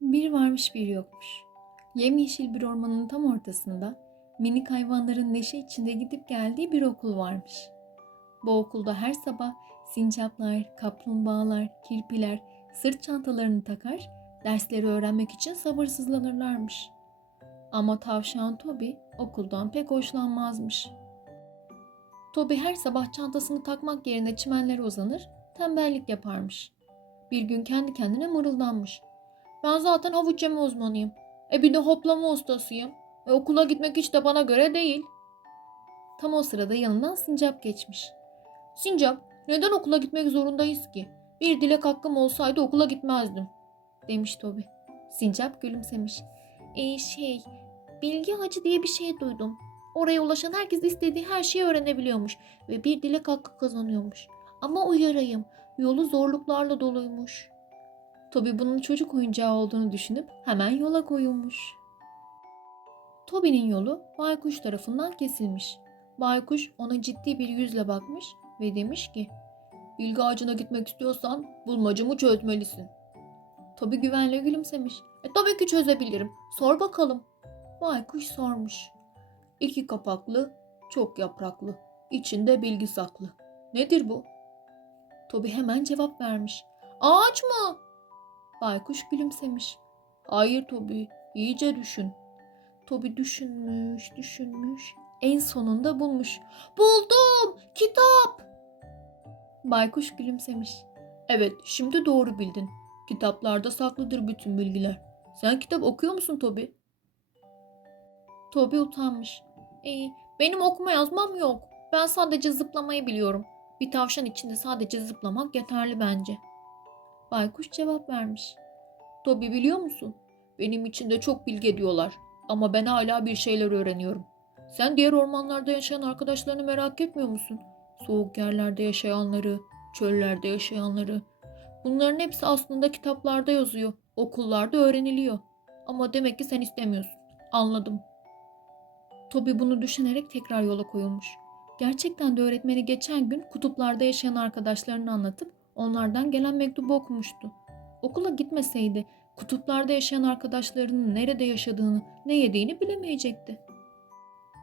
Bir varmış bir yokmuş. Yemyeşil bir ormanın tam ortasında minik hayvanların neşe içinde gidip geldiği bir okul varmış. Bu okulda her sabah sincaplar, kaplumbağalar, kirpiler sırt çantalarını takar, dersleri öğrenmek için sabırsızlanırlarmış. Ama tavşan Toby okuldan pek hoşlanmazmış. Toby her sabah çantasını takmak yerine çimenlere uzanır, tembellik yaparmış. Bir gün kendi kendine mırıldanmış. Ben zaten havuç yeme uzmanıyım. E bir de hoplama ustasıyım. E okula gitmek hiç de bana göre değil. Tam o sırada yanından sincap geçmiş. Sincap, neden okula gitmek zorundayız ki? Bir dilek hakkım olsaydı okula gitmezdim. Demiş Toby. Sincap gülümsemiş. E şey, bilgi ağacı diye bir şey duydum. Oraya ulaşan herkes istediği her şeyi öğrenebiliyormuş ve bir dilek hakkı kazanıyormuş. Ama uyarayım, yolu zorluklarla doluymuş. Toby bunun çocuk oyuncağı olduğunu düşünüp hemen yola koyulmuş. Toby'nin yolu baykuş tarafından kesilmiş. Baykuş ona ciddi bir yüzle bakmış ve demiş ki Bilgi ağacına gitmek istiyorsan bulmacamı çözmelisin. Toby güvenle gülümsemiş. E tabii ki çözebilirim. Sor bakalım. Baykuş sormuş. İki kapaklı, çok yapraklı. İçinde bilgi saklı. Nedir bu? Toby hemen cevap vermiş. Ağaç mı? Baykuş gülümsemiş. Hayır Toby, iyice düşün. Toby düşünmüş, düşünmüş. En sonunda bulmuş. Buldum! Kitap! Baykuş gülümsemiş. Evet, şimdi doğru bildin. Kitaplarda saklıdır bütün bilgiler. Sen kitap okuyor musun Toby? Toby utanmış. İyi, benim okuma yazmam yok. Ben sadece zıplamayı biliyorum. Bir tavşan içinde sadece zıplamak yeterli bence. Baykuş cevap vermiş. Toby biliyor musun? Benim için de çok bilgi ediyorlar. Ama ben hala bir şeyler öğreniyorum. Sen diğer ormanlarda yaşayan arkadaşlarını merak etmiyor musun? Soğuk yerlerde yaşayanları, çöllerde yaşayanları. Bunların hepsi aslında kitaplarda yazıyor. Okullarda öğreniliyor. Ama demek ki sen istemiyorsun. Anladım. Toby bunu düşünerek tekrar yola koyulmuş. Gerçekten de öğretmeni geçen gün kutuplarda yaşayan arkadaşlarını anlatıp onlardan gelen mektubu okumuştu. Okula gitmeseydi kutuplarda yaşayan arkadaşlarının nerede yaşadığını, ne yediğini bilemeyecekti.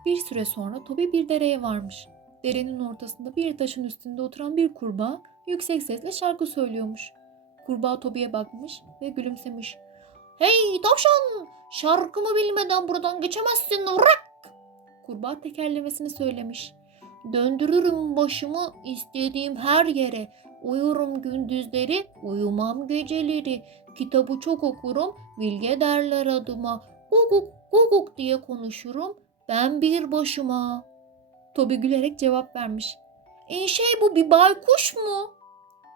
Bir süre sonra Toby bir dereye varmış. Derenin ortasında bir taşın üstünde oturan bir kurbağa yüksek sesle şarkı söylüyormuş. Kurbağa Toby'ye bakmış ve gülümsemiş. Hey tavşan! Şarkımı bilmeden buradan geçemezsin. Rak! Kurbağa tekerlemesini söylemiş. Döndürürüm başımı istediğim her yere. Uyurum gündüzleri, uyumam geceleri. Kitabı çok okurum, bilge derler adıma. Guguk guguk diye konuşurum. Ben bir başıma. Toby gülerek cevap vermiş. E şey bu bir baykuş mu?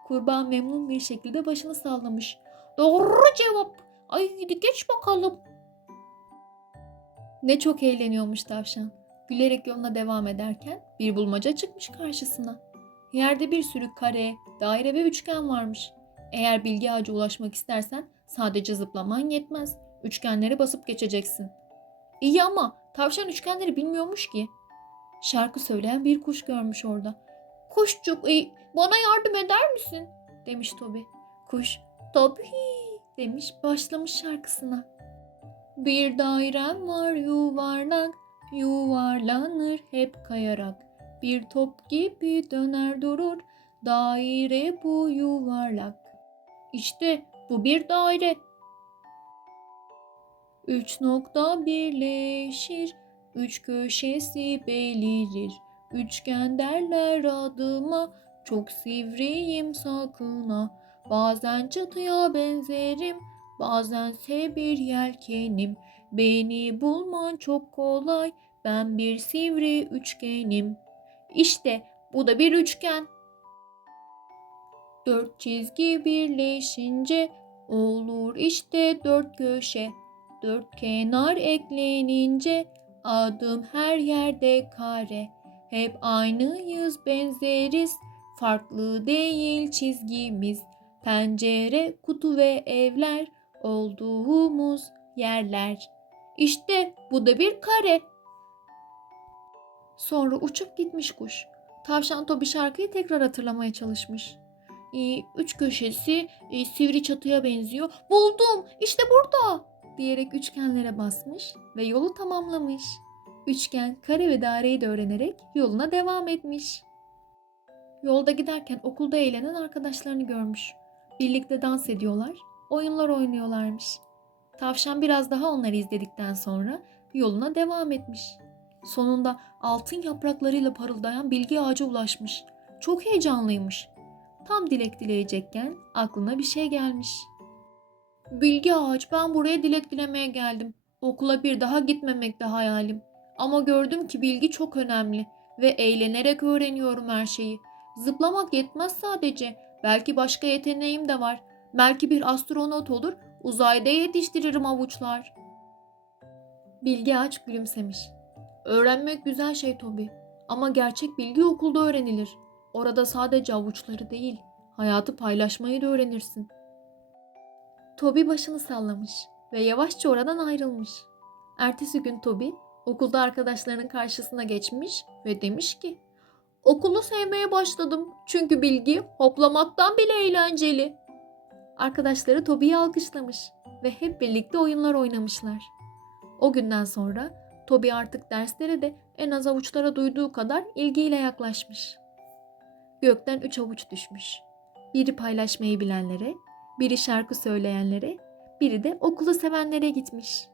Kurbağa memnun bir şekilde başını sallamış. Doğru cevap. Ay geç bakalım. Ne çok eğleniyormuş tavşan. Gülerek yoluna devam ederken bir bulmaca çıkmış karşısına. Yerde bir sürü kare, daire ve üçgen varmış. Eğer bilgi ağacı ulaşmak istersen sadece zıplaman yetmez. Üçgenleri basıp geçeceksin. İyi ama tavşan üçgenleri bilmiyormuş ki. Şarkı söyleyen bir kuş görmüş orada. Kuşçuk bana yardım eder misin? demiş Toby. Kuş tabii demiş başlamış şarkısına. Bir dairem var yuvarlak, yuvarlanır hep kayarak. Bir top gibi döner durur, daire bu yuvarlak. İşte bu bir daire. Üç nokta birleşir, üç köşesi belirir. Üçgen derler adıma, çok sivriyim sakına. Bazen çatıya benzerim, bazense bir yelkenim. Beni bulman çok kolay, ben bir sivri üçgenim. İşte bu da bir üçgen. Dört çizgi birleşince olur işte dört köşe. Dört kenar eklenince adım her yerde kare. Hep aynıyız benzeriz, farklı değil çizgimiz. Pencere, kutu ve evler olduğumuz yerler. İşte bu da bir kare. Sonra uçup gitmiş kuş. Tavşan Tobi şarkıyı tekrar hatırlamaya çalışmış. Ee, üç köşesi e, sivri çatıya benziyor. Buldum işte burada diyerek üçgenlere basmış ve yolu tamamlamış. Üçgen, kare ve daireyi de öğrenerek yoluna devam etmiş. Yolda giderken okulda eğlenen arkadaşlarını görmüş. Birlikte dans ediyorlar, oyunlar oynuyorlarmış. Tavşan biraz daha onları izledikten sonra yoluna devam etmiş. Sonunda altın yapraklarıyla parıldayan bilgi ağaca ulaşmış. Çok heyecanlıymış. Tam dilek dileyecekken aklına bir şey gelmiş. Bilgi ağaç ben buraya dilek dilemeye geldim. Okula bir daha gitmemek de hayalim. Ama gördüm ki bilgi çok önemli ve eğlenerek öğreniyorum her şeyi. Zıplamak yetmez sadece. Belki başka yeteneğim de var. Belki bir astronot olur, uzayda yetiştiririm avuçlar. Bilgi ağaç gülümsemiş. Öğrenmek güzel şey Toby. Ama gerçek bilgi okulda öğrenilir. Orada sadece avuçları değil, hayatı paylaşmayı da öğrenirsin. Toby başını sallamış ve yavaşça oradan ayrılmış. Ertesi gün Toby okulda arkadaşlarının karşısına geçmiş ve demiş ki Okulu sevmeye başladım çünkü bilgi hoplamaktan bile eğlenceli. Arkadaşları Toby'yi alkışlamış ve hep birlikte oyunlar oynamışlar. O günden sonra Toby artık derslere de en az avuçlara duyduğu kadar ilgiyle yaklaşmış. Gökten üç avuç düşmüş. Biri paylaşmayı bilenlere, biri şarkı söyleyenlere, biri de okulu sevenlere gitmiş.